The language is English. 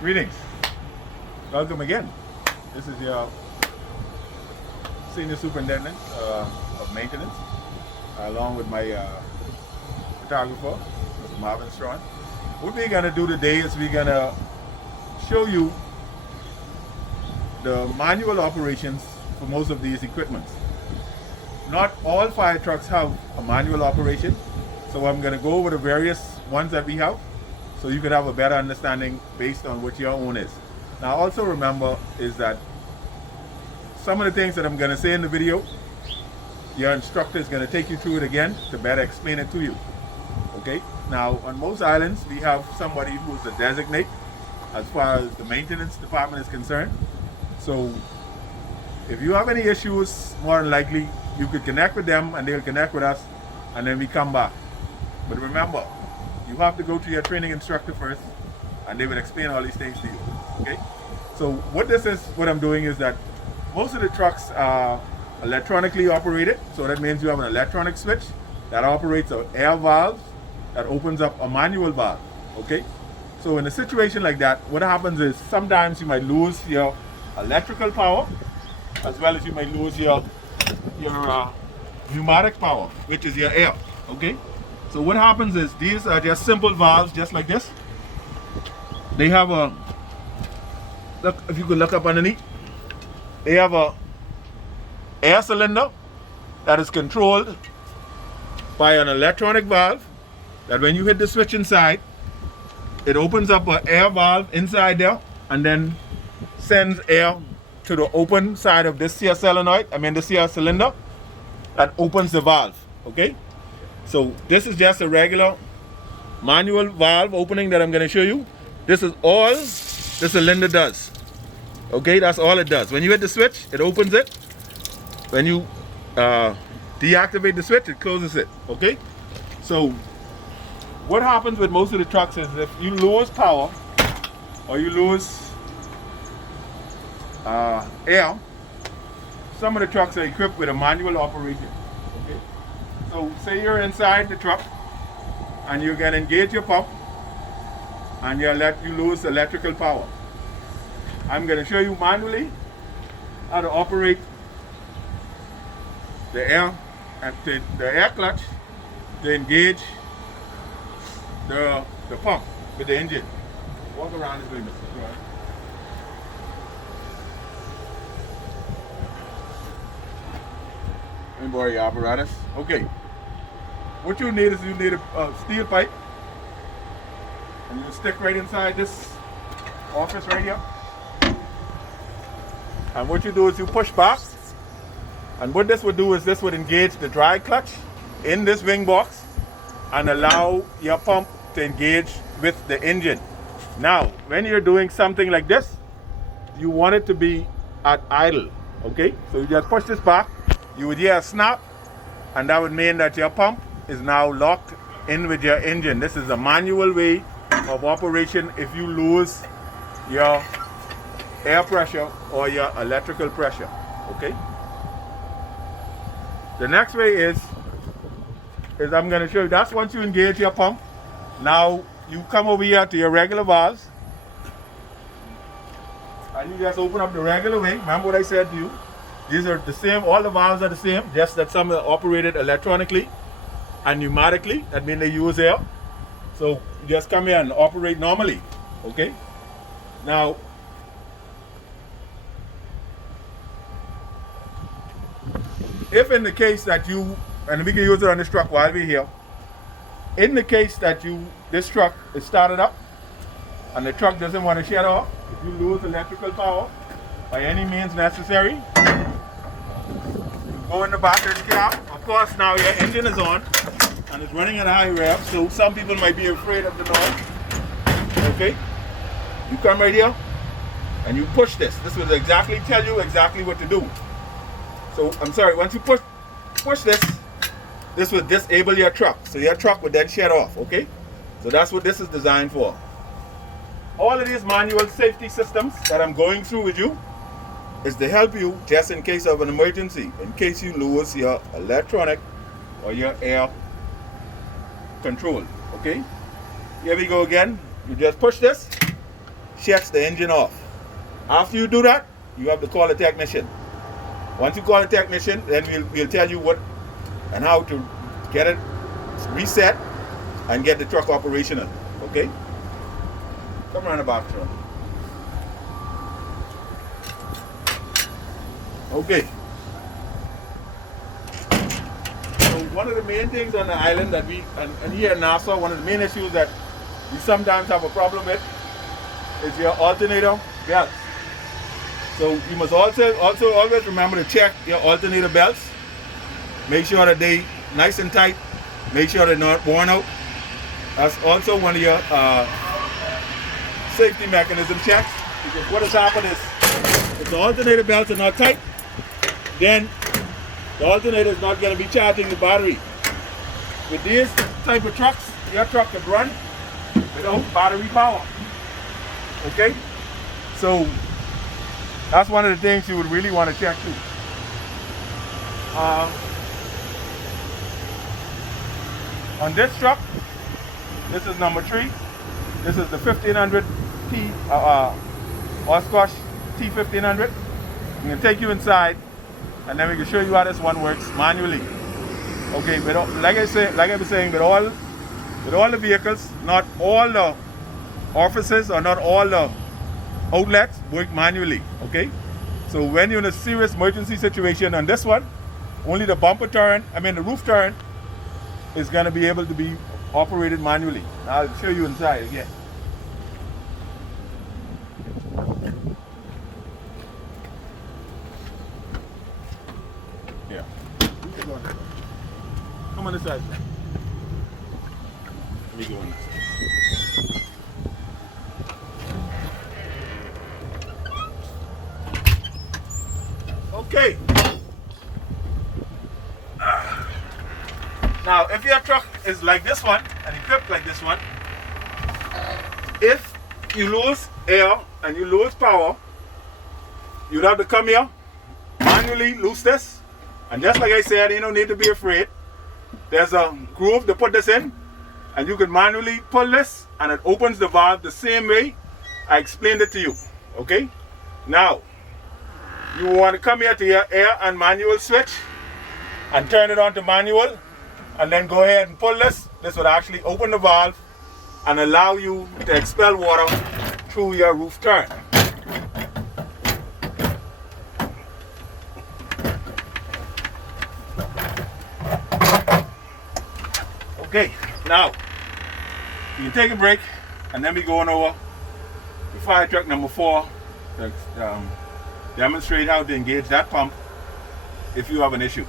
Greetings. Welcome again. This is your Senior Superintendent of Maintenance, along with my photographer, Mr. Marvin Strawn. What we're going to do today is we're going to show you the manual operations for most of these equipments. Not all fire trucks have a manual operation, so I'm going to go over the various ones that we have, so you could have a better understanding based on what your own is. Now also remember is that some of the things that I'm going to say in the video, your instructor is going to take you through it again to better explain it to you. Okay? Now on most islands we have somebody who's a designate as far as the maintenance department is concerned. So if you have any issues, more than likely you could connect with them and they'll connect with us, and then we come back. But remember, you have to go to your training instructor first, and they will explain all these things to you. Okay? So what I'm doing is that most of the trucks are electronically operated. So that means you have an electronic switch that operates an air valve that opens up a manual valve. Okay? So in a situation like that, what happens is sometimes you might lose your electrical power, as well as you might lose your pneumatic power, which is your air. Okay? So what happens is these are just simple valves, just like this. They have a, look, if you could look up underneath, they have a air cylinder that is controlled by an electronic valve that when you hit the switch inside, it opens up an air valve inside there and then sends air to the open side of this here solenoid, this here cylinder that opens the valve. Okay? So this is just a regular manual valve opening that I'm going to show you. This is all the cylinder does. Okay, that's all it does. When you hit the switch, it opens it. When you deactivate the switch, it closes it. Okay? So what happens with most of the trucks is if you lose power or you lose air, some of the trucks are equipped with a manual operation. Okay? So say you're inside the truck and you can engage your pump and you lose electrical power. I'm going to show you manually how to operate the air clutch to engage the pump with the engine. Walk around this way, Mr. George. Let me borrow your apparatus. Okay. What you need is a steel pipe, and you stick right inside this office right here. And what you do is you push back, and what this would do is this would engage the dry clutch in this wing box and allow your pump to engage with the engine. Now, when you're doing something like this, you want it to be at idle. Okay? So you just push this back, you would hear a snap, and that would mean that your pump is now locked in with your engine. This is a manual way of operation if you lose your air pressure or your electrical pressure. Okay? The next way is I'm going to show you. That's once you engage your pump. Now you come over here to your regular valves and you just open up the regular way. Remember what I said to you? These are the same, all the valves are the same, just that some are operated electronically and pneumatically. That means they use air. So you just come here and operate normally. Okay? Now, if in the case that you, and we can use it on this truck while we're here, in the case that this truck is started up and the truck doesn't want to shut off, if you lose electrical power by any means necessary, you go in the back of the cab. Of course, now your engine is on and it's running at a high rev, so some people might be afraid of the noise. Okay? You come right here and you push this. This will exactly tell you exactly what to do. So, I'm sorry, once you push this will disable your truck. So your truck would then shut off, okay? So that's what this is designed for. All of these manual safety systems that I'm going through with you is to help you just in case of an emergency, in case you lose your electronic or your air control, okay? Here we go again. You just push this, shuts the engine off. After you do that, you have to call a technician. Once you call a technician, then we'll tell you what and how to get it reset and get the truck operational. Okay? Come around the back, truck. Okay. So one of the main things on the island that and here in Nassau, one of the main issues that we sometimes have a problem with is your alternator belts. So you must also always remember to check your alternator belts. Make sure that they nice and tight. Make sure they're not worn out. That's also one of your safety mechanism checks. Because what has happened is, if the alternator belts are not tight, then the alternator is not going to be charging the battery. With these type of trucks, your truck can run without battery power. Okay? So that's one of the things you would really want to check too. On this truck, this is number 3. This is the 1500 T Oshkosh T1500. I'm going to take you inside, and then we can show you how this one works manually. Okay, but like I was saying, with all the vehicles, not all the offices or not all the outlets work manually. Okay, so when you're in a serious emergency situation on this one, only the the roof turn is going to be able to be operated manually. I'll show you inside again. Yeah. Come on this side. Let me go on this side. Okay. Now, if your truck is like this one and equipped like this one, if you lose air and you lose power, you'd have to come here, manually loose this, and just like I said, you don't need to be afraid. There's a groove to put this in, and you can manually pull this, and it opens the valve the same way I explained it to you. Okay? Now, you want to come here to your air and manual switch and turn it on to manual, and then go ahead and pull this. This would actually open the valve and allow you to expel water through your roof turn. Okay, now you can take a break, and then we go on over to fire truck number 4 to demonstrate how to engage that pump if you have an issue.